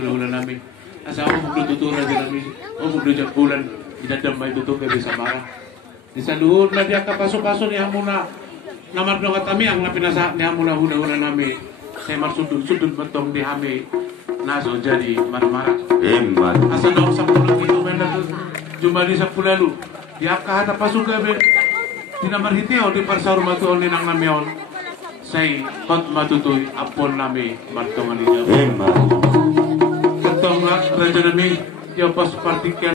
hula-hula namin. Asawa mo tututura din namin. O mo bulan, idadamay tuto kay bisa marah. Di sa luhod na diya kapaso-paso niya muna namardo ka kami ang napinasa niya muna hula-hula namin. Saya marsudun-sudun betong di kami naso jadi marah-marah. Asa daw sa pulang ito may jumpa di sa pulalu. Di akahata pasok kami. Dinamarhiteo di parsaro matuon ni nang namyon. Say kot matutoy apon nami martongan niya. Katong nga radyo nami, yung pas partikel